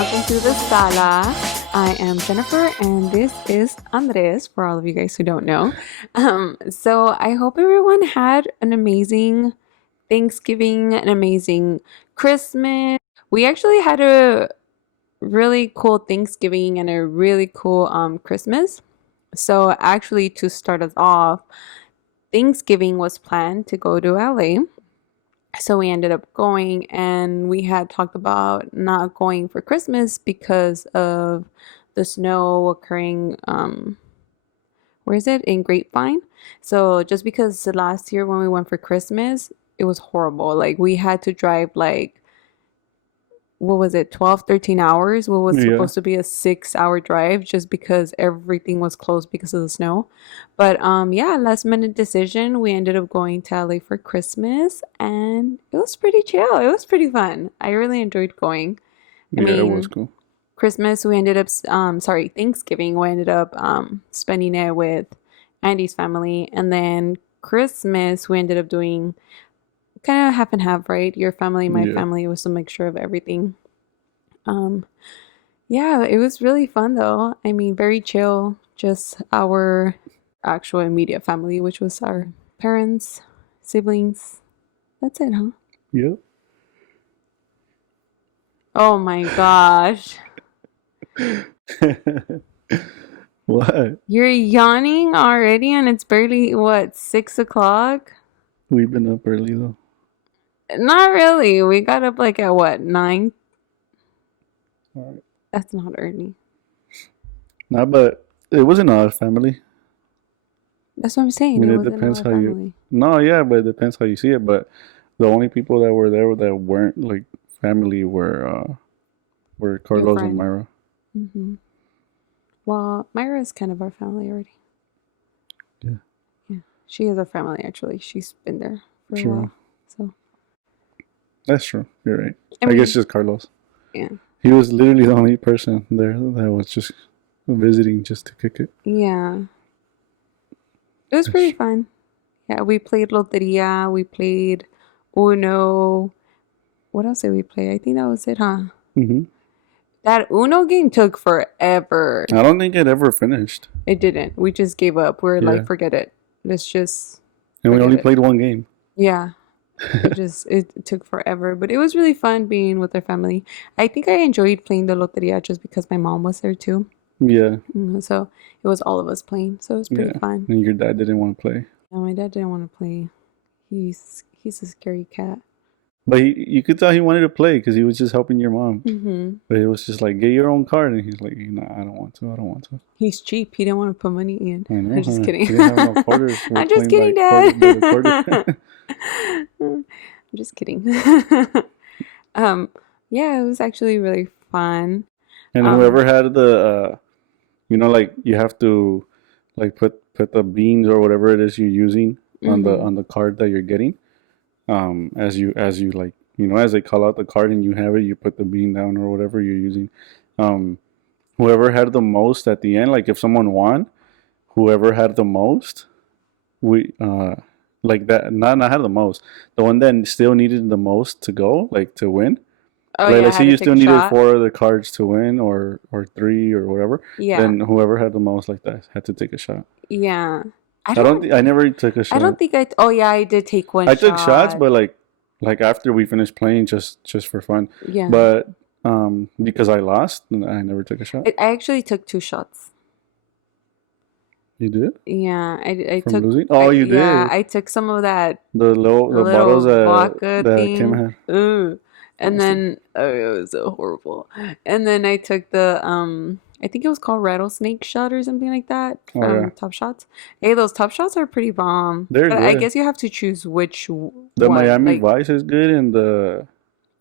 welcome to the Sala. I am Jennifer, and this is Andres, for all of you guys who don't know. So I hope everyone had an amazing Thanksgiving, an amazing Christmas. We actually had a really cool Thanksgiving and a really cool Christmas. So actually, to start us off, Thanksgiving was planned to go to LA. So we ended up going, and we had talked about not going for Christmas because of the snow occurring. Where is it? In Grapevine. So just because last year when we went for Christmas, it was horrible. Like we had to drive like what was it, 12, 13 hours, what was Yeah. supposed to be a 6 hour drive just because everything was closed because of the snow. But yeah, last minute decision. We ended up going to LA for Christmas, and it was pretty chill. It was pretty fun. I really enjoyed going. I Yeah, it was mean, cool. Christmas we ended up sorry, Thanksgiving we ended up spending it with Andy's family, and then Christmas we ended up doing kind of half and half, right? Your family, my Yeah. family. It was a mixture of everything. Um, yeah, it was really fun though. I mean, very chill. Just our actual immediate family, which was our parents, siblings. That's it, huh? Yep. Oh my gosh. What? You're yawning already and it's barely, what, 6 o'clock? We've been up early though. Not really. We got up like at what, 9? All right. That's not early. Nah, but it wasn't our family. That's what I'm I saying. mean, It it wasn't depends our how you. family. No, yeah, but it depends how you see it. But the only people that were there that weren't like family were Your Carlos and friend. Myra. Mm-hmm. Well, Myra is kind of our family already. Yeah. Yeah, she is our family actually. She's been there for a True. while. So, That's true. You're right. I I mean, guess just Carlos. yeah. He was literally the only person there that was just visiting just to kick it. Yeah. It was pretty fun. Yeah, we played Loteria, we played Uno. What else did we play? I think that was it, huh? Mm-hmm. That Uno game took forever. I don't think it ever finished. It didn't. We just gave up. We are Yeah. like, forget it. Let's just And we forget only it. played one game. Yeah. It took forever, but it was really fun being with our family. I think I enjoyed playing the Loteria just because my mom was there too. Yeah. So it was all of us playing, so it was pretty Yeah. fun. And your dad didn't want to play. And my dad didn't want to play. He's a scary cat. But you could tell he wanted to play because he was just helping your mom. Mm-hmm. But it was just like, get your own card. And he's like, no, I don't want to. I don't want to. He's cheap. He didn't want to put money in. I know. I'm just Huh? kidding. He didn't have no quarters. We're I'm just playing kidding, by Dad. by the quarter. I'm just kidding. um, yeah, it was actually really fun. And whoever had the, like you have to, like put the beans or whatever it is you're using on the card that you're getting. As you like, as they call out the card and you have it, you put the bean down or whatever you're using. Whoever had the most at the end, like if someone won, whoever had the most, we like that. Not had the most. The one that still needed the most to go, like to win. Oh Like yeah, let's say had to you take still a needed shot. 4 other cards to win, or 3 or whatever. Yeah, Then whoever had the most like that had to take a shot. yeah. I don't. I never took a I don't shot. think I. Oh yeah, I did take one I shot. took shots, but like after we finished playing, just for fun. Yeah. But because I lost, I never took a shot. I actually took 2 shots. You did? Yeah, I From took. losing? Oh, you Yeah, did. I took some of that The little bottles vodka that Kim thing. had. Ooh. And Nasty. then it was so horrible. And then I took the I think it was called rattlesnake shot or something like that Oh from yeah, Top Shots. Hey, those Top Shots are pretty bomb. they're But I good. guess you have to choose which The one. Miami Like Vice is good, and the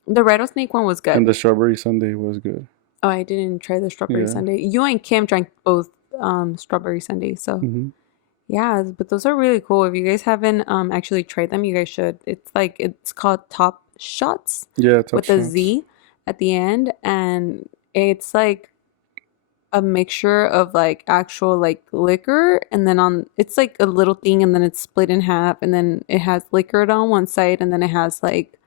rattlesnake one was good. the Strawberry Sundae was good. Oh, I didn't try the strawberry Yeah. sundae. You and Kim drank both strawberry sundaes, so Hmm. yeah, but those are really cool. If you guys haven't actually tried them, you guys should. It's called Top Shots Yeah, Top with a Shots. Z at the end, and it's like a mixture of like actual like liquor, and then on it's like a little thing, and then it's split in half, and then it has liquor on one side, and then it has like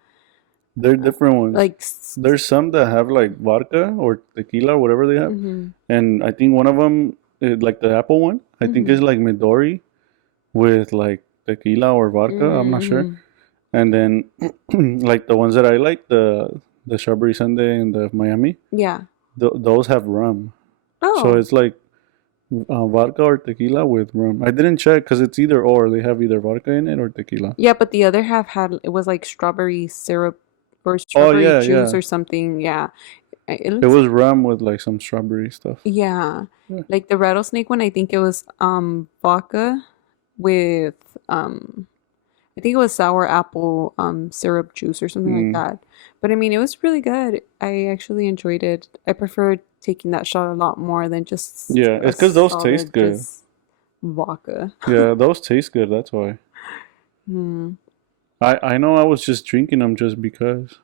They're different ones. Like, There's some that have like vodka or tequila, whatever they have, mm-hmm, and I think one of them, like the apple one, I think mm-hmm, is like Midori with like tequila or vodka. I'm not sure. mm-hmm. And then like the ones that I like, the strawberry sundae and the Miami, Yeah. those have rum. So Oh, it's like vodka or tequila with rum. I didn't check because it's either or. They have either vodka in it or tequila. yeah, but the other half had it was like strawberry syrup or Oh strawberry yeah, juice yeah. or something. Yeah. It It looks, was rum with like some strawberry stuff. yeah. Yeah. Like the rattlesnake one, I think it was vodka with I think it was sour apple syrup juice or something like Mm. that. But I mean, it was really good. I actually enjoyed it. I preferred taking that shot a lot more than just Yeah, a it's because those taste solid good. just vodka. Yeah, those taste good. That's why. Hmm. I know I was just drinking them just because.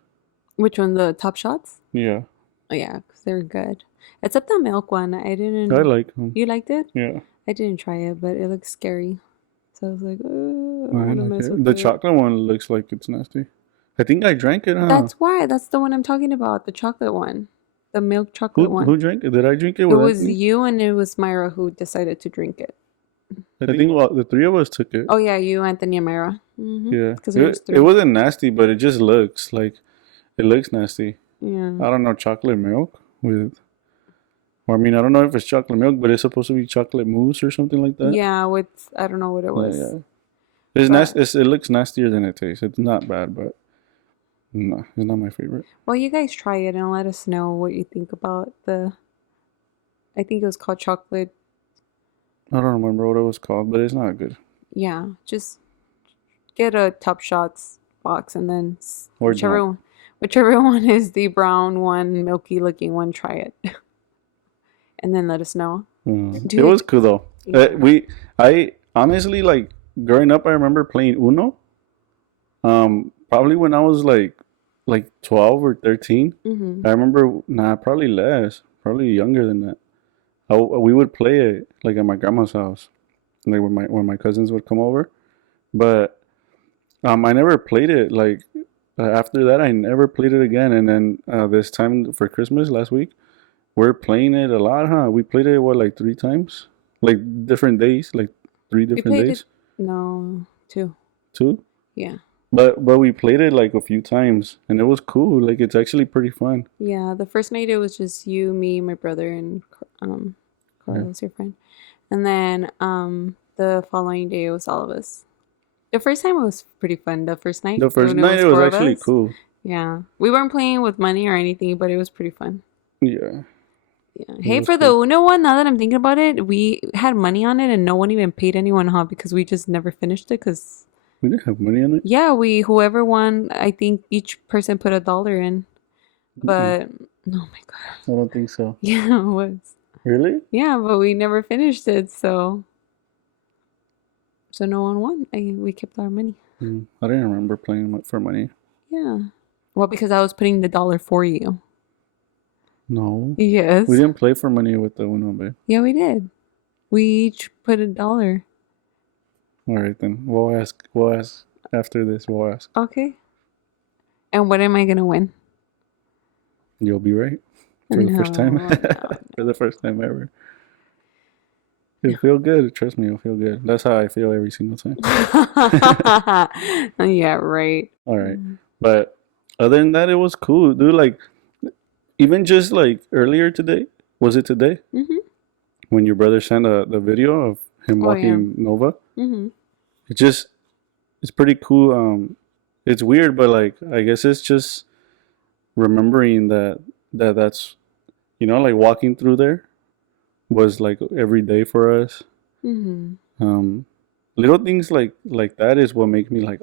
Which one, the top shots? Yeah, Oh yeah, 'cause they're good. Except the milk one. I I didn't. like them. You liked it? Yeah, I didn't try it, but it looks scary. So I was like, I don't I want to like mess it. with The it. chocolate one looks like it's nasty. I think I drank it, huh? That's why. That's the one I'm talking about. The chocolate one. The milk chocolate Who one. drank it? Did I drink it It with was Anthony? you and it was Myra who decided to drink it. I think well, the three of us took it. Oh yeah, you, Anthony, and Myra. Mm-hmm. Yeah, Because there was it three. wasn't nasty, but it just looks like it looks nasty. Yeah. I don't know, chocolate milk with. Or I mean, I don't know if it's chocolate milk, but it's supposed to be chocolate mousse or something like that. Yeah, with I don't know what it Yeah, was. yeah. It's But nasty. It looks nastier than it tastes. It's not bad, but no, it's not my favorite. well, you guys try it and let us know what you think about the. I think it was called chocolate. I don't remember what it was called, but it's not good. Yeah, just get a Top Shots box and then Or whichever don't. one, whichever one is the brown one, milky looking one, try it, and then let us know. Mm. Do It they? was cool though. Yeah. I honestly like growing up. I remember playing Uno. Probably when I was like 12 or 13. Mm-hmm. I remember, nah, probably less, probably younger than that. We would play it like at my grandma's house, like when my cousins would come over. But I never played it. Like after that, I never played it again. And then this time for Christmas last week, we're playing it a lot, huh? We played it what like three times, like different days, like three We different played it. days, No, two. two. Yeah. But we played it like a few times, and it was cool. Like it's actually pretty fun. Yeah, the first night it was just you, me, my brother, and Yeah. Carlos, your friend. And then the following day it was all of us. The first time it was pretty fun. The first night The first when it night was it was four of actually us. cool. Yeah, we weren't playing with money or anything, but it was pretty fun. Yeah, Yeah. it Hey, was for the cool. Uno one, now that I'm thinking about it, we had money on it and no one even paid anyone, huh? Because we just never finished it. Because We didn't have money on it. yeah, we whoever won, I think each person put $1 in. Mm-mm. But oh my god, I don't think so. yeah, it was. Really? Yeah, but we never finished it, so no one won. We kept our money. I didn't remember playing for money. Yeah. Well, because I was putting the dollar for you. No, Yes. we didn't play for money with the Uno, babe. Yeah, we did. We each put $1. All right then. We'll ask. We'll ask after this. We'll ask. Okay. And what am I gonna win? You'll be right for the first time. No, no. For the first time ever. It'll feel good. Trust me, it'll feel good. That's how I feel every single time. Yeah, right. All right. But other than that, it was cool, dude. Like, even just like earlier today, was it today? Mm-hmm. When your brother sent the video of him Oh, yeah. walking Nova? Mm-hmm. It's pretty cool. It's weird, but like, I guess it's just remembering that's, like walking through there was like every day for us. Mm-hmm. Little things like that is what make me like,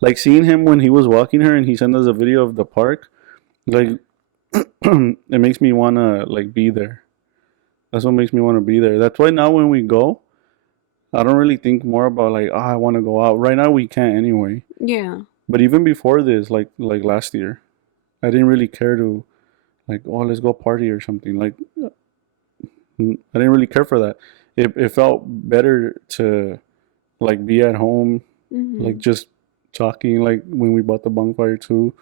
like seeing him when he was walking her and he sent us a video of the park, like it makes me wanna like be there. That's what makes me want to be there. That's why now when we go, I don't really think more about like, I want to go out. Right now we can't anyway. Yeah. But even before this, like last year, I didn't really care to like, let's go party or something. Like I didn't really care for that. It felt better to like be at home, Mm-hmm. like just talking, like when we bought the bonfire too.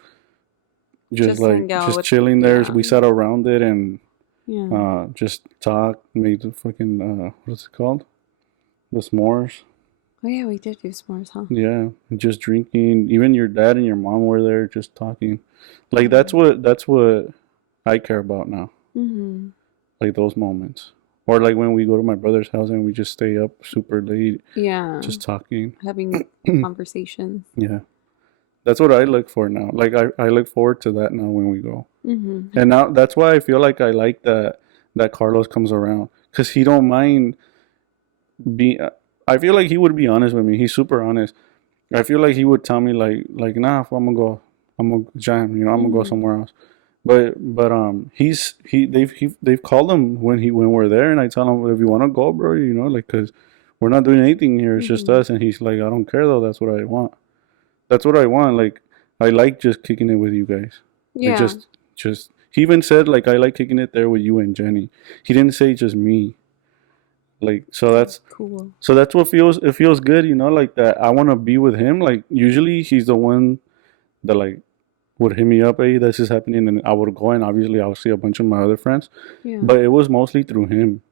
just hang like out just with, chilling there. yeah, We sat around it and yeah. just talked, made the fucking what's it called? The s'mores. Oh yeah, we did do s'mores, huh? Yeah, just drinking. Even your dad and your mom were there, just talking. Like Yeah. that's what I care about now. Mm-hmm. Like those moments, or like when we go to my brother's house and we just stay up super late, Yeah, just talking. having conversations. Yeah, that's what I look for now. Like I look forward to that now when we go. Mm-hmm. And now that's why I feel like I like that Carlos comes around because he don't mind being. I feel like he would be honest with me. He's super honest. I feel like he would tell me like nah, if I'm gonna jam. I'm gonna go Mm-hmm. somewhere else. But they've called him when we're there, and I tell him if you want to go, bro, like because we're not doing anything here. It's just Mm-hmm. us, and he's like, I don't care though. That's what I want. That's what I want. Like I like just kicking it with you guys. Like Yeah, just he even said like I like kicking it there with you and Jenny. He didn't say just me. Like that's cool. so that's what feels good, like that I want to be with him. Like usually he's the one that like would hit me up, hey, this is happening, and I would go and obviously I'll see a bunch of my other friends. Yeah. But it was mostly through him.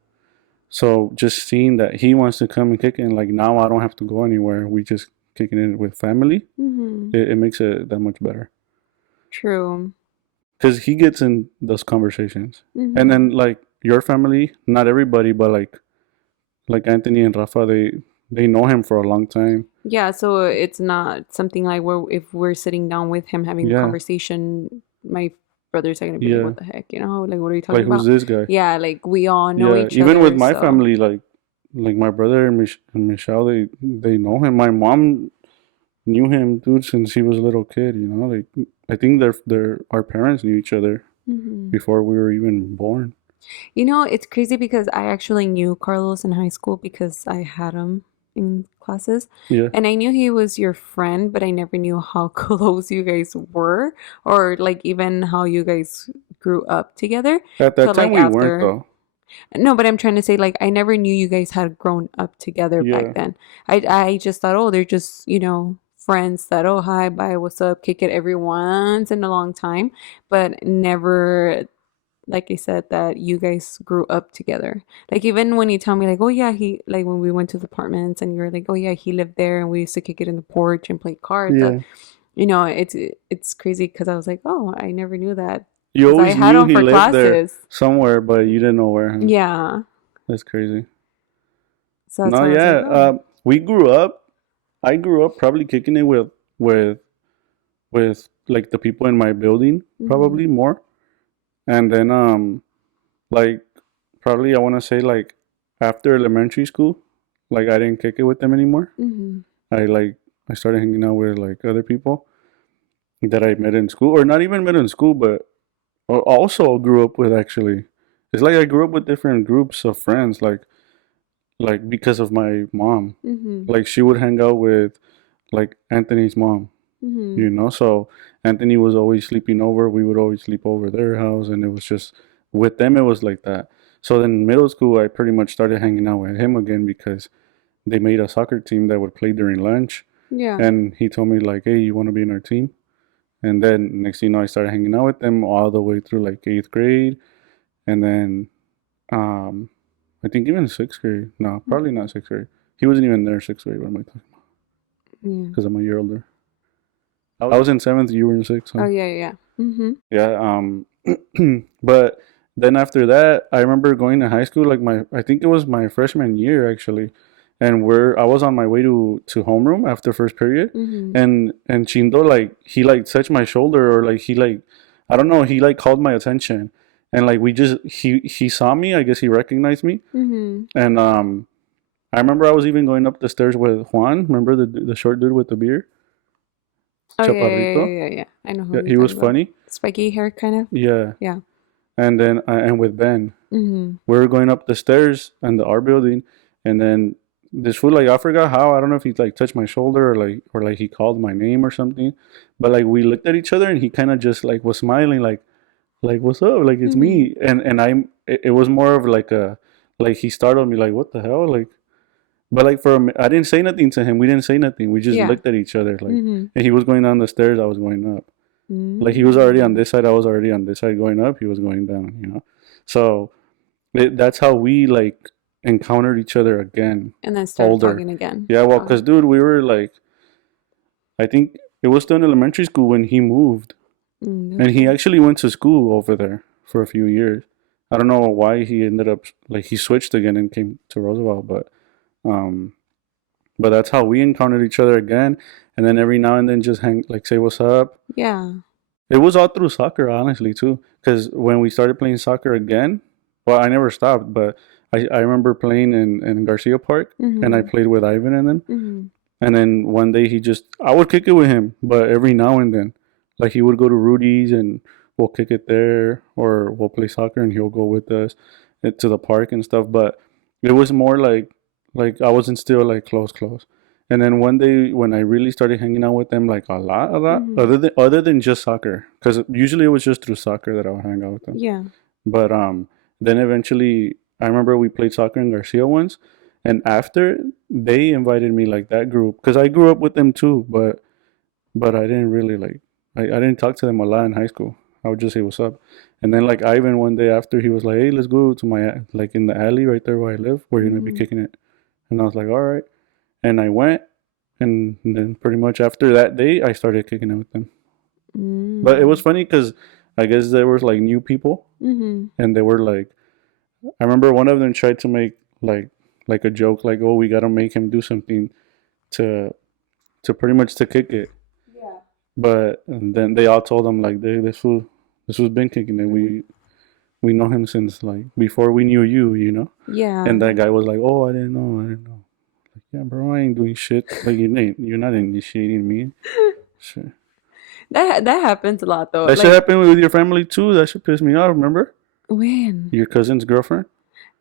So just seeing that he wants to come and kick it, and like now I don't have to go anywhere. We just kicking it with family. Mm-hmm. It makes it that much better True. because he gets in those conversations, and Mm-hmm. then like your family, not everybody, but like Anthony and Rafa, they know him for a long time. Yeah, so it's not something like where if we're sitting down with him having a Yeah, conversation, my brothers are gonna be like, yeah. "What the heck?" Like, what are you Like talking who's about? this guy? Yeah, like we all know Yeah, each even with other, my so. family, like my brother and, and Michelle, they know him. My mom knew him, dude, since he was a little kid. Like I think our parents knew each other Hmm. before we were even born. It's crazy because I actually knew Carlos in high school because I had him in classes. Yeah, And I knew he was your friend, but I never knew how close you guys were or like even how you guys grew up together at that till time like we weren't after. though. No, but I'm trying to say like I never knew you guys had grown up together back Yeah, then. I just thought, oh, they're just, friends that, oh, hi, bye, what's up, kick it every once in a long time, but never, like I said, that you guys grew up together. Like even when you tell me like, oh yeah, he like when we went to the apartments and you're like, oh yeah, he lived there and we used to kick it in the porch and play cards. yeah. It's crazy because I was like, oh, I never knew that You because I always had knew him he for lived there classes. somewhere, but you didn't know where. Huh? Yeah, That's crazy. so that's No, why I was like, yeah. oh. We grew up. I grew up probably kicking it with with like the people in my building, Mm-hmm. probably more. And then like probably I want to say like after elementary school, like I didn't kick it with them anymore. Mm-hmm. I started hanging out with like other people that I met in school, or not even met in school, but also grew up with actually. It's like I grew up with different groups of friends, like because of my mom. Mm-hmm. Like she would hang out with like Anthony's mom, Mm-hmm. So Anthony was always sleeping over. We would always sleep over their house, and it was just with them. It was like that. So then middle school, I pretty much started hanging out with him again because they made a soccer team that would play during lunch, Yeah. and he told me like, "Hey, you want to be in our team?" And then next thing you know, I started hanging out with them all the way through like eighth grade, and then um, I think even sixth grade. No, probably not sixth grade. He wasn't even there sixth grade. What am I talking about? Yeah. Because I'm a year older. I was in seventh. You were in sixth. Oh Huh? yeah, yeah. Mm-hmm. Yeah. But then after that, I remember going to high school. Like I think it was my freshman year actually, and I was on my way to homeroom after first period, Mm-hmm. and Chindo like he like touched my shoulder or like he like I don't know he like called my attention, and like he saw me. I guess he recognized me, Mm-hmm. and I remember I was even going up the stairs with Juan. Remember the short dude with the beard, Oh yeah, yeah, yeah, Chaparrito. yeah, yeah. I know who Yeah, you're he was talking about. funny. Spiky hair, kind of. Yeah, Yeah. and then and with Ben, Mm-hmm. we were going up the stairs in the art building, and then this fool like I forgot how I don't know if he like touched my shoulder or like he called my name or something, but like we looked at each other and he kind of just like was smiling like what's up like it's Mm-hmm. me and it was more of like a like he startled me like what the hell like but like for a I didn't say nothing to him, we didn't say nothing, we just Yeah. looked at each other like Mm-hmm. and he was going down the stairs, I was going up, Like he was already on Mm. this side, I was already on this side. Going up, he was going down. So that's how we like encountered each other again, And then started older. talking again. Yeah, well, Oh. cause dude, we were like, I think it was still in elementary school when he moved, and he Okay. actually went to school over there for a few years. I don't know why he ended up like he switched again and came to Roosevelt, um, but that's how we encountered each other again. And then every now and then just hang like say what's up. Yeah. It was all through soccer, honestly, too. Because when we started playing soccer again, well, I never stopped, but I remember playing in Garcia Park, and I Mm-hmm. played with Ivan and them. Mm-hmm. And then one day I would kick it with him, but every now and then, like he would go to Rudy's and we'll kick it there, or we'll play soccer and he'll go with us to the park and stuff. But it was more like I wasn't still like close. And then one day when I really started hanging out with them like a lot, Mm-hmm. other than just soccer, because usually it was just through soccer that I would hang out with them. Yeah. But then eventually, I remember we played soccer in Garcia once, and after they invited me like that group, because I grew up with them too, but I didn't really like I didn't talk to them a lot in high school. I would just say what's up, and then like Ivan one day after he was like, hey, let's go to my like in the alley right there where I live, where you're gonna be Mm-hmm. kicking it, and I was like, all right, and I went, and then pretty much after that day, I started kicking it with them. But it was Mm-hmm. funny because I guess there was like new people, Mm-hmm. and they were like I remember one of them tried to make like a joke, like, "Oh, we gotta make him do something to pretty much to kick it." Yeah. But and then they all told him like, this was been kicking it. We know him since like before we knew you." Yeah. And that guy was like, "Oh, I didn't know." Like, yeah, bro, I ain't doing shit. Like you're not initiating me. Shit. That happens a lot though. That should Like happen with your family too. That should piss me off. Remember when? your cousin's girlfriend?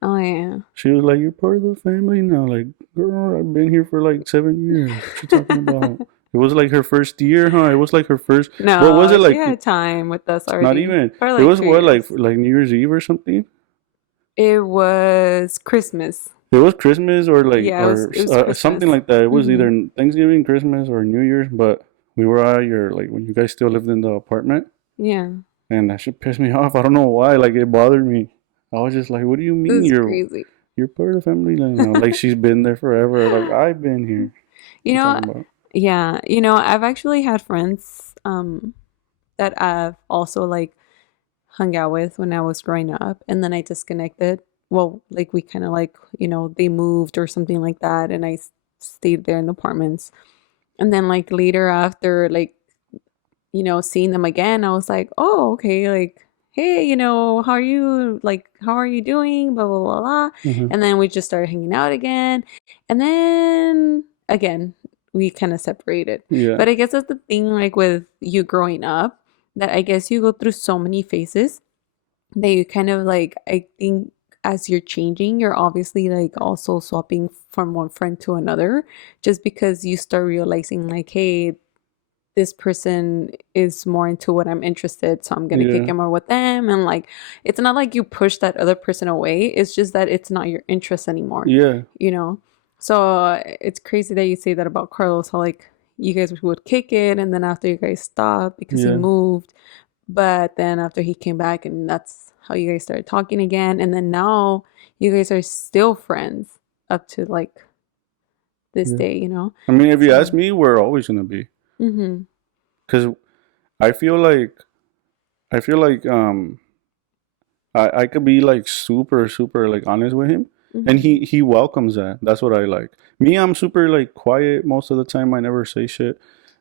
Oh yeah. She was like, "You're part of the family now." Like, girl, I've been here for like 7 years. What you talking about? It was like her first year, huh? It was like her first. What was No, it she like? had time with us Not already even. for It like was two what years. like New Year's Eve or something. It was Christmas. It was Christmas or like Yeah, it was something Christmas. like that. It was Mm-hmm. either Thanksgiving, Christmas, or New Year's. But we were out your like when you guys still lived in the apartment, Yeah. and that shit pissed me off. I don't know why. Like it bothered me. I was just like, "What do you It mean was crazy. you're part of the family now? Like she's been there forever. Like I've been here." You What you know, talking about? yeah, I've actually had friends that I've also like hung out with when I was growing up, and then I disconnected. Well, like we kind of like, they moved or something like that, and I stayed there in the apartments. And then like later after like, seeing them again, I was like, "Oh, okay, like hey, how are you? Like how are you doing? Blah blah blah blah." Hmm. And then we just started hanging out again. And then again, we kind of separated. Yeah. But I guess that's the thing like with you growing up that I guess you go through so many phases that you kind of like I think as you're changing, you're obviously like also swapping from one friend to another just because you start realizing like, hey, this person is more into what I'm interested, so I'm gonna kick Yeah. in more with them. And like, it's not like you push that other person away. It's just that it's not your interest anymore, Yeah. you know. So it's crazy that you say that about Carlos. How like you guys would kick it, and then after you guys stopped because he Yeah. moved, but then after he came back, and that's how you guys started talking again. And then now you guys are still friends up to like this Yeah. day. I mean, if you ask So, me, we're always gonna be, mm-hmm, because I feel like I feel like I could be like super like honest with him, and mm-hmm. he welcomes that. That's what I like. Me, I'm super like quiet most of the time. I never say shit,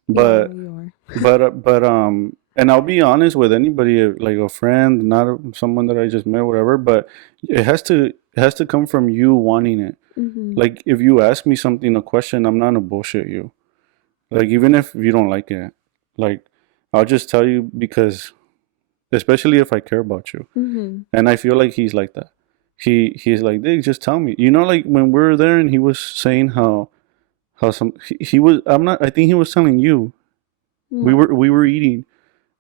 Yeah, but you are. and I'll be honest with anybody, like a friend, not someone that I just met, whatever. But it has to come from you wanting it. Mm-hmm. Like if you ask me something, a question, I'm not gonna bullshit you. Like even if you don't like it, like I'll just tell you because especially if I care about you. Mm-hmm. And I feel like he's like that. He's like, "Hey, just tell me." Like when we were there and he was saying how some he was I'm not I think he was telling you. We What? were eating.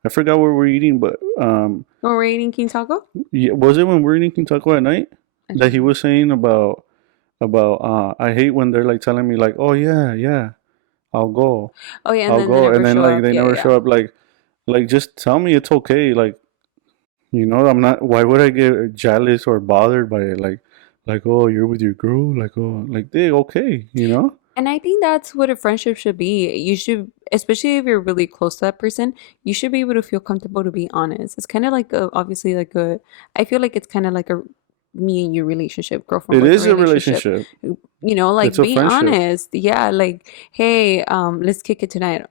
I forgot what we were eating, but Oh, we're eating King Taco? yeah, was it when we were eating taco at night I that don't he know. was saying about I hate when they're like telling me like, "Oh yeah, yeah, I'll go." Oh yeah, and I'll then they go, and never then show like up. they Yeah, never yeah. show up. like just tell me it's okay. Like, you know, I'm not. Why would I get jealous or bothered by it? Like, oh, you're with your girl. Like, oh, like, they okay. You know? And I think that's what a friendship should be. You should, especially if you're really close to that person, you should be able to feel comfortable to be honest. It's kind of like a, obviously like a, I feel like it's kind of like a me and you relationship, girlfriend It boyfriend is a relationship. relationship. Like It's a be friendship. honest. Yeah, like, hey, let's kick it tonight.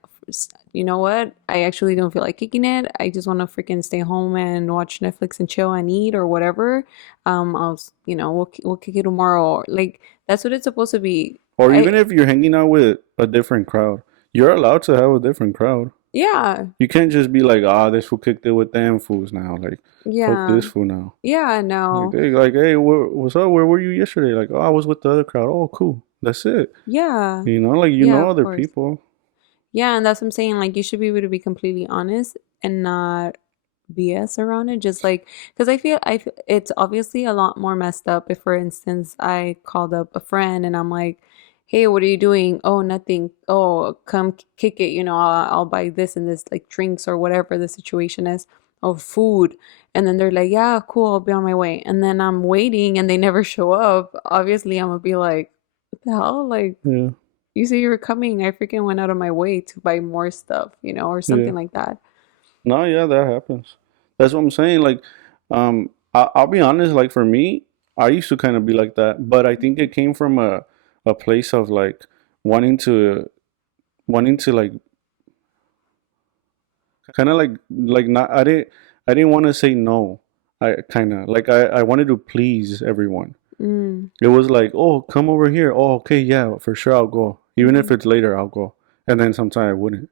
You know what? I actually don't feel like kicking it. I just want to freaking stay home and watch Netflix and chill and eat or whatever. We'll kick it tomorrow. Like that's what it's supposed to be. Or even I if you're hanging out with a different crowd, you're allowed to have a different crowd. Yeah, You can't just be like, ah, this fool kicked it with them fools now. Like, fuck yeah, this fool now. yeah. Like, No, hey, what's up? Where were you yesterday? Like, oh, I was with the other crowd. Oh, cool. That's it. yeah, You know, like, you yeah. know Of other course. people. Yeah, and that's what I'm saying. Like, you should be able to be completely honest and not BS around it. Just like, because it's obviously a lot more messed up if, for instance, I called up a friend and I'm like, "Hey, what are you doing?" "Oh, nothing." "Oh, come kick it. I'll buy this and this, like drinks or whatever the situation is, or food." And then they're like, "Yeah, cool. I'll be on my way." And then I'm waiting and they never show up. Obviously, I'm gonna be like, "What the hell?" Like, Yeah, you say you were coming. I freaking went out of my way to buy more stuff, or yeah. something like that. No, yeah, that happens. That's what I'm saying. Like, I'll be honest. Like for me, I used to kind of be like that, but I think it came from a place of like wanting to wanting to like kind of like not. I didn't want to say no. I kind of like I wanted to please everyone. Mm, It was like, oh, come over here. Oh, okay, yeah, for sure, I'll go. Even if mhm, it's later, I'll go. And then sometimes I wouldn't.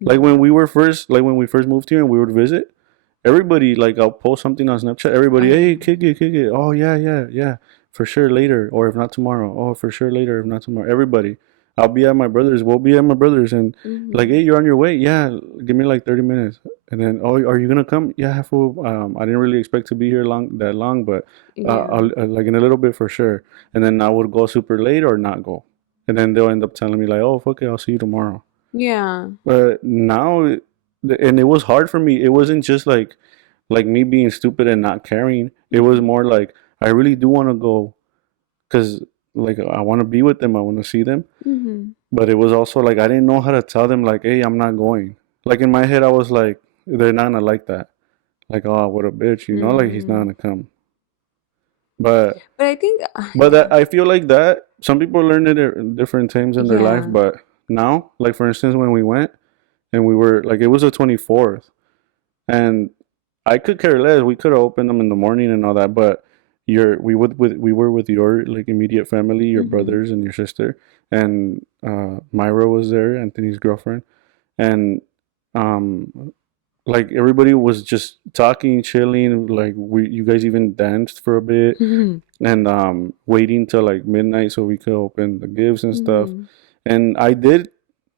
mm, Like when we first moved here and we would visit, everybody, like, I'll post something on Snapchat. oh Everybody, yeah. hey, kick it. Oh yeah, yeah, yeah, for sure later, or if not tomorrow. Oh, for sure later, if not tomorrow. Everybody, I'll be at my brother's. We'll be at my brother's, and like, hey, Mhm. you're on your way. Yeah, give me like 30 minutes, and then, oh, are you gonna come? Yeah, fool. I didn't really expect to be here that long, but Yeah. I'll like in a little bit for sure. And then I would go super late or not go, and then they'll end up telling me like, oh, fuck it, I'll see you tomorrow. Yeah. But now, and it was hard for me. It wasn't just like me being stupid and not caring. It was more like I really do want to go because like I want to be with them. I want to see them. Mhm. But it was also like I didn't know how to tell them like, hey, I'm not going. Like in my head, I was like, they're not gonna like that. Like, oh, what a bitch, you know? Like he's not Mm. gonna come. But But I think, that yeah. I feel like that some people learned it at different times in their life. Yeah. But now, like for instance, when we went and we were like, it was the 24th. And I could care less. We could have opened them in the morning and all that, but we were with your like immediate family, your Mhm. brothers and your sister, and Myra was there, Anthony's girlfriend, and um like everybody was just talking, chilling. Like we you guys even danced for a bit, Mhm. and waiting till like midnight so we could open the gifts and stuff. Mhm. And I did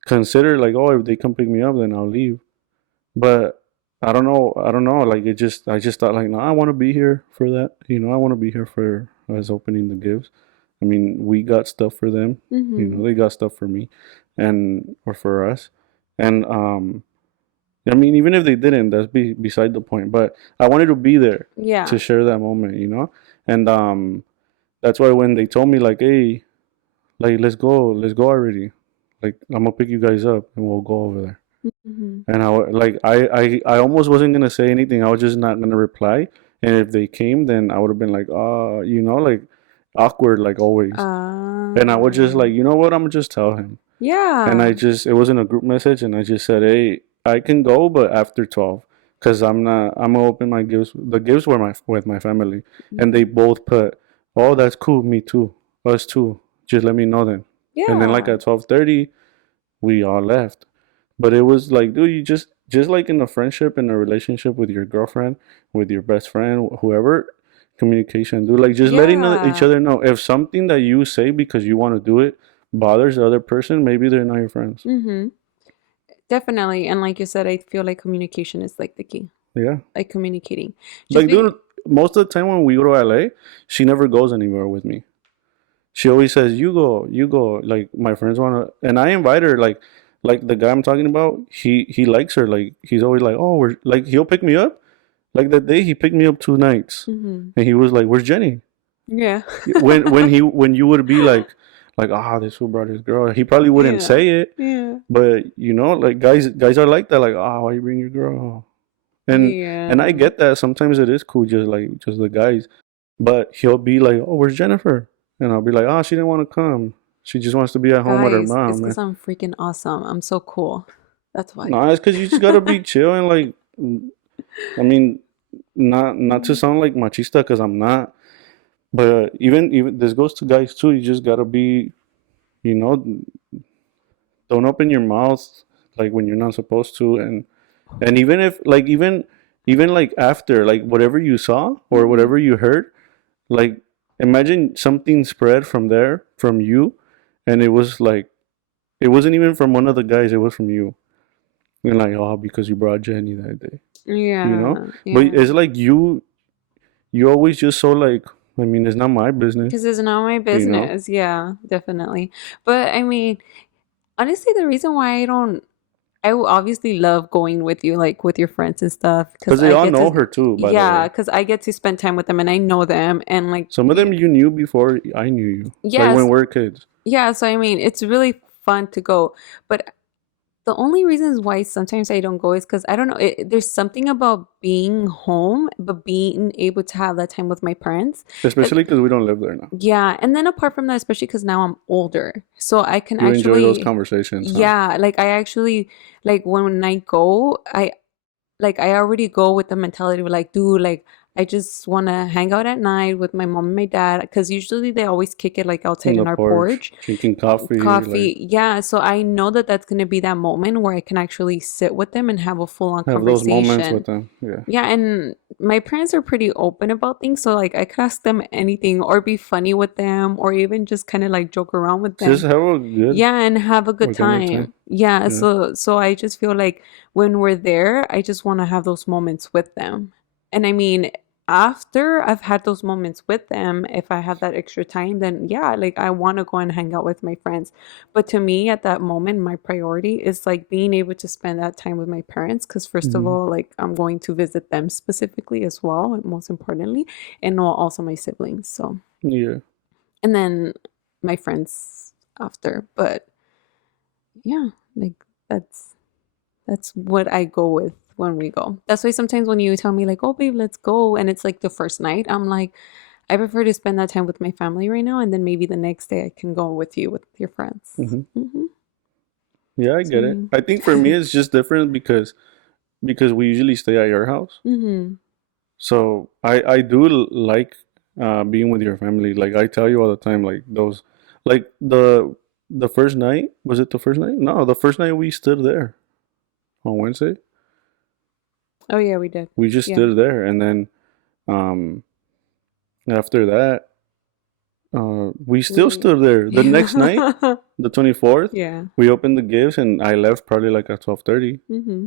consider like, oh, if they come pick me up, then I'll leave. But I don't know. I don't know. Like I just thought like, no, I want to be here for that. You know, I want to be here for us opening the gifts. I mean, we got stuff for them. You know, Mhm. they got stuff for me, and or for us. And I mean, even if they didn't, that's beside the point. But I wanted to be there to Yeah. share that moment. You know, and that's why when they told me like, hey, like let's go already. Like I'm gonna pick you guys up and we'll go over there. Mhm. And I almost wasn't gonna say anything. I was just not gonna reply. And if they came, then I would have been like, you know, like awkward, like always. And I would just like, Um, you know what? I'm gonna just tell him. And yeah. it wasn't a group message, and I just said, hey, I can go, but after 12, because I'm gonna open my gifts. The gifts were with my family, and they Mhm. both put, oh, that's cool, me too, us too. Just let me know then. And then like Yeah. at 12:30, we all left. But it was like, dude, you just like in a friendship, in a relationship with your girlfriend, with your best friend, whoever, communication, dude. Like just letting each Yeah. other know if something that you say because you want to do it bothers the other person, maybe they're not your friends. Mhm. Definitely. And like you said, I feel like communication is like the key. Yeah. Like communicating. Just Like, dude, be most of the time when we go to LA, she never goes anywhere with me. She always says, "You go, you go." Like my friends want to, and I invite her. like the guy I'm talking about, he likes her. Like he's always like, oh, we're like he'll pick me up. Like that day, he picked me up 2 nights, Mm-hmm. and he was like, "Where's Jenny?" Yeah. When you would be like ah, this who brought his girl. He probably wouldn't Yeah. say it, Yeah. but like guys are like that. Like ah, why you bring your girl? And I Yeah. get that. Sometimes it is cool, just the guys. But he'll be like, "Oh, where's Jennifer?" And I'll be like, "Ah, she didn't want to come. She just wants to be at home with her Guys, it's mom." because I'm freaking awesome. I'm so cool. That's why. No, it's because you just gotta be chill and like, I mean, not to sound like machista, because I'm not. But even this goes to guys too. You just gotta be, you know, don't open your mouth like when you're not supposed to, and even if like even like after like whatever you saw or Mm-hmm. whatever you heard, like imagine something spread from there from you, and it was like it wasn't even from one of the guys. It was from you. And like oh because you brought Jenny that day, you know. Yeah. But Yeah. it's like you always just so like I mean it's not my business, Because it's not my you know. business. Yeah, definitely. But I mean, honestly, the reason why obviously love going with you, like with your friends and stuff, because Because they I all get know to, her too, by the yeah, way. because I get to spend time with them and I know them. And like, Some of them you knew before I knew you, like when yes, we were kids. yeah. So I mean, it's really fun to go. But the only reasons why sometimes I don't go is because I don't know. There's something about being home, but being able to have that time with my parents. Like, Especially because we don't live there now. yeah. And then apart from that, especially because now I'm older, so I can You enjoy those actually, conversations, huh? yeah, like I actually, like when I go, I already go with the mentality of like, dude, like I just want to hang out at night with my mom and my dad because usually they always kick it like On outside the in our porch, porch. drinking coffee, like Coffee, yeah. So I know that that's going to be that moment where I can actually sit with them and have a full on have those moments with conversation. them. Yeah. Yeah, and my parents are pretty open about things, so like I could ask them anything or be funny with them or even just kind of like joke around with Just them. have a good Yeah, and have a good organic time. time. Yeah, Yeah. so I just feel like when we're there, I just want to have those moments with them. And I mean, after I've had those moments with them, if I have that extra time, then yeah, like I want to go and hang out with my friends. But to me, at that moment, my priority is like being able to spend that time with my parents because first of Mhm. all, like I'm going to visit them specifically as well, most importantly, and also my siblings. So, Yeah. and then my friends after. But yeah, like that's that's what I go with when we go. That's why sometimes when you tell me like, "Oh, babe, let's go," and it's like the first night, I'm like, I prefer to spend that time with my family right now, and then maybe the next day I can go with you with your friends. Hmm. Mm-hmm. Yeah, I So get it. yeah. I think for me it's just different because we usually stay at your house. Mm-hmm. So I do like being with your family. Like I tell you all the time, like those, like the first night, was it the first night? No, the first night we stood there on Wednesday. Oh yeah, we did. We just Yeah. stood there, and then um after that, we still We stood there. The next night, yeah. the 24th, Yeah. we opened the gifts, and I left probably like at 12:30. Mm-hmm.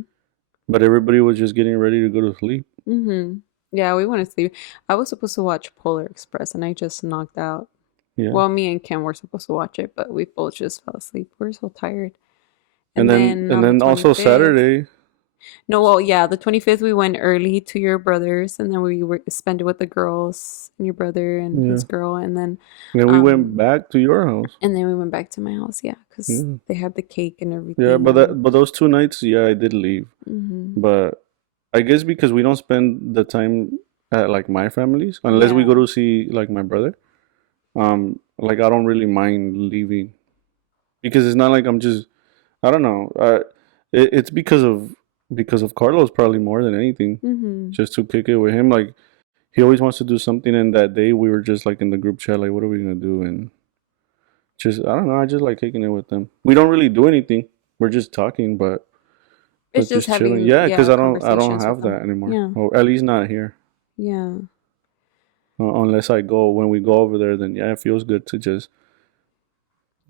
But everybody was just getting ready to go to sleep. Mm-hmm. Yeah, we want to sleep. I was supposed to watch Polar Express and I just knocked out. Yeah. Well, me and Kim were supposed to watch it, but we both just fell asleep. We are so tired. And And then then and on the then also 25th, Saturday, no, well, yeah, the 25th we went early to your brother's and then we were spent it with the girls and your brother and yeah. his girl Then we went um back to your house. and then we went back to my house, yeah, because Yeah. they had the cake and Yeah, everything and but those 2 nights, yeah, I did leave. hmm But I guess because we don't spend the time at like my family's unless we yeah. go to see like my brother. Like I don't really mind leaving because it's not like I'm just I don't know. It's because of Carlos probably more than anything. Mm-hmm. Just to kick it with him, like he always wants to do something. And that day we were just like in the group chat, like what are we gonna do? And just I don't know. I just like kicking it with them. We don't really do anything. We're just talking, It's but just just chilling. having, Yeah, because yeah, I don't conversations with have them. that anymore, Yeah. or at least not here. Yeah. Unless I go when we go over there, then yeah, it feels good to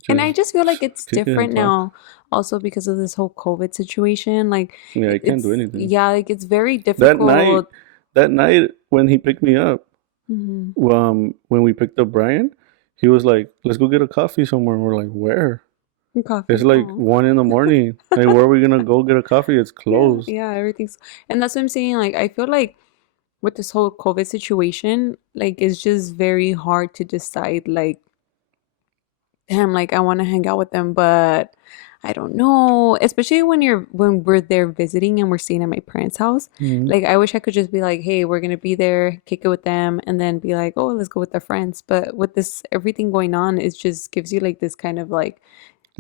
And I just just feel like it's kick it and different talk. now, also because of this whole COVID situation. Like Yeah, I can't do it's, anything. yeah, like it's very That night, difficult. that night when he picked me up, Hmm. when we picked up Brian, he was like, "Let's go get a coffee somewhere." And we're like, "Where?" Coffee. It's like Oh. 1 in the morning. Like, where are we gonna go get a coffee? It's Yeah, closed. yeah, everything's, and that's what I'm saying. Like, I feel like with this whole COVID situation, like, it's just very hard to decide, like, damn, like, I want to hang out with them, but I don't know. Especially when we're there visiting and we're staying at my parents' house. Mhm. Like, I wish I could just be like, hey, we're gonna be there, kick it with them, and then be like, oh, let's go with our friends. But with this everything going on, it just gives you like this kind of Like,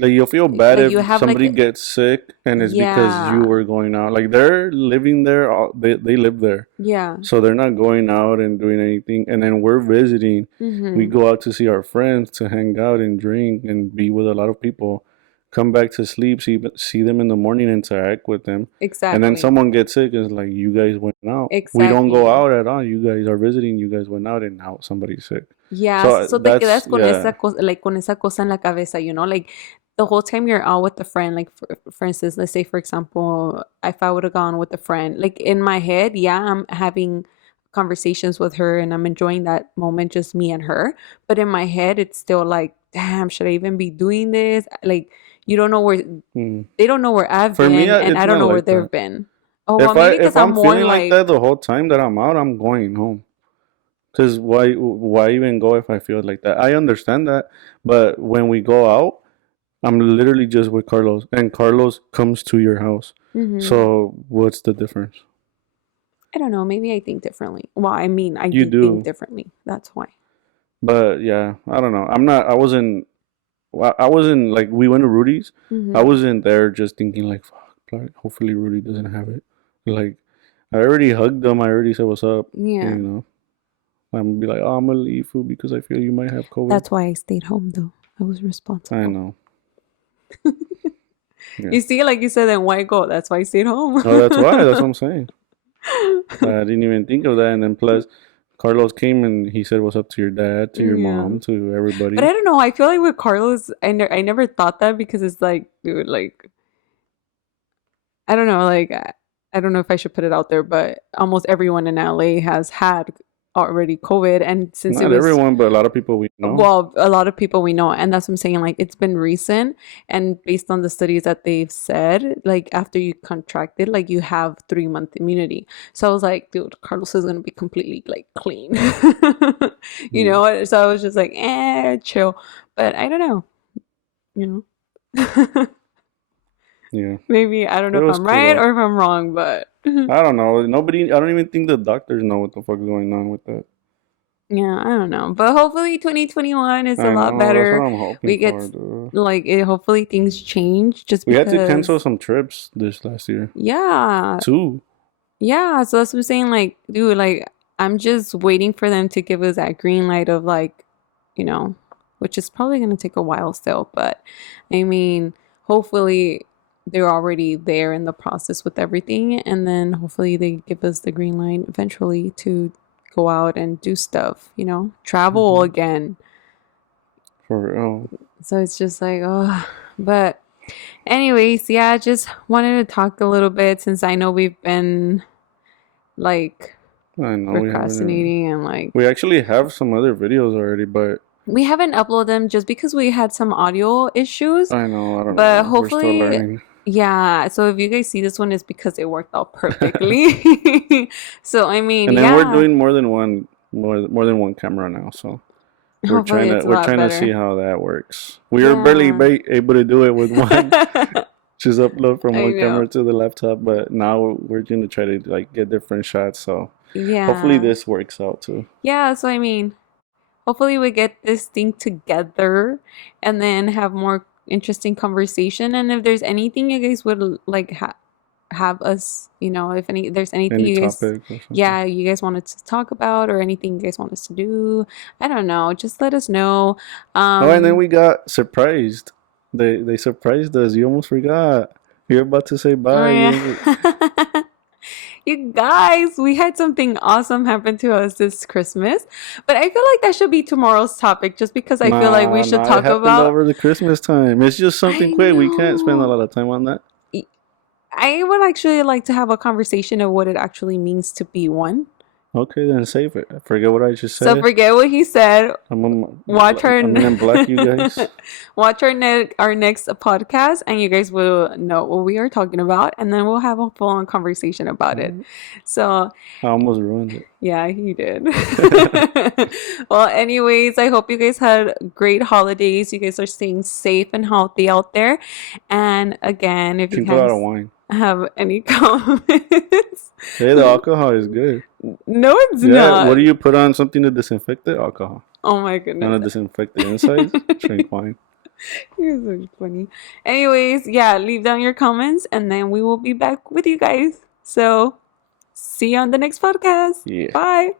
you'll feel bad like you if have somebody like, gets sick and it's because you yeah, were going out. Like, they're living there. They live there, yeah, so they're not going out and doing anything. And then we're visiting. We mm-hmm, go out to see our friends, to hang out and drink and be with a lot of people. Come back to sleep, see them in the morning, interact with them, and then exactly, someone gets sick. It's like, you guys went out. We don't go exactly. out at all. You guys are visiting. You guys went out, and now somebody's sick. Yeah, So so te that's, quedas con yeah. esa cosa, like con esa cosa en la cabeza, like the whole time you're out with a friend, like for instance, let's say for example, if I would have gone with a friend, like in my head, yeah, I'm having conversations with her and I'm enjoying that moment, just me and her. But in my head, it's still like, damn, should I even be doing this? Like, you don't know where Mm. they don't know where I've For me, been, and it's I don't not know where like they've that. been. Oh, well, If I maybe because if I'm I'm more feeling like like, that the whole time that I'm out, I'm going home. Cause why even go if I feel like that? I understand that, but when we go out, I'm literally just with Carlos, and Carlos comes to your house. mhm. So what's the difference? I don't know, maybe I think differently. Well, I mean, I You do think do, differently. That's why. but yeah, I don't know. I'm not. I wasn't. I wasn't like, we went to Rudy's. I Hmm. wasn't there just thinking like, fuck, like, hopefully Rudy doesn't have it. Like, I already hugged them. I already said what's up. Yeah. You know, I'm gonna be like, oh, I'm gonna leave food because I feel you might have COVID. That's why I stayed home though. I was I responsible. know. Yeah. You see, like you said, then why go? That's why I stayed home. Oh, that's why. That's what I'm saying. I didn't even think of that. And then plus, Carlos came and he said, "What's up to your dad, to your Yeah. mom, to But I everybody." don't know. I feel like with Carlos, I never thought that because it's like, dude, like, I don't know. Like, I don't know if I should put it out there, but almost everyone in LA has had already COVID. And since it Not was, everyone, but a lot of people we know. well, a lot of people we know, and that's what I'm saying. Like, it's been recent, and based on the studies that they've said, like after you contracted, like you have 3 month immunity. So I was like, dude, Carlos is gonna be completely like clean, Mm, So I was just like, chill. But I don't know, you know. yeah, Maybe I don't it know if was I'm cool right though. or if I'm wrong, but I don't know. Nobody. I don't even think the doctors know what the fuck is going on with that. yeah, I don't know. But hopefully 2021 is a I lot know. That's what better. I'm hoping We get for, dude. like it, hopefully things change just We had to cancel because some trips this last year. yeah. Two. Yeah, so that's what I'm saying. Like, dude, like I'm just waiting for them to give us that green light of like, you know, which is probably gonna take a while still, but I mean, hopefully they're already there in the process with everything, and then hopefully they give us the green light eventually to go out and do stuff, travel Hmm. again. For real. So it's just like, oh, but anyways, yeah, I just wanted to talk a little bit since I know we've been like I know we haven't. procrastinating and like We actually have some other videos already, but we haven't uploaded them just because we had some audio issues, I know. I don't but know. We're still hopefully, learning. yeah, so if you guys see this one, it's because it worked out perfectly. So I mean, And then we're yeah, doing more than one camera now, so hopefully it's a we're lot trying to see better. how that works. We are barely Yeah. able to do it with one. Just upload from I one know. camera to the laptop, but now we're gonna try to like get different shots. So hopefully Yeah. this works out too. Yeah, so I mean, hopefully we get this thing together and then have more interesting conversation. And if there's anything you guys would like have us, if there's anything Any you guys, topic or something. yeah, you guys wanted to talk about or anything you guys want us to do, I don't know, just let us know. Oh, and then Um, we got surprised. They surprised us. You almost forgot. You're about to say oh bye. yeah. You guys, we had something awesome happen to us this Christmas, but I feel like that should be tomorrow's topic just because I feel like we Nah, should nah, it talk happened about. over the Christmas time. It's just something I quick. We can't spend a know. lot of time on that. I would actually like to have a conversation of what it actually means to be one, Okay, then save it. I forget what I just So said. forget what he said. Watch our I'm gonna block you guys. watch our next podcast, and you guys will know what we are talking about, and then we'll have a full-on conversation about it. So I almost ruined it. yeah, he did. Well, anyways, I hope you guys had great holidays. You guys are staying safe and healthy out there. And again, if you Drink a lot of guys wine. have any comments, Hey, the alcohol is good. no, it's Yeah, not. what do you put on something to disinfect it? Alcohol. Oh my Want to goodness. disinfect the insides? Drink wine. You're so funny. Anyways, yeah, leave down your comments and then we will be back with you guys. So, see you on the next podcast. Yeah. Bye.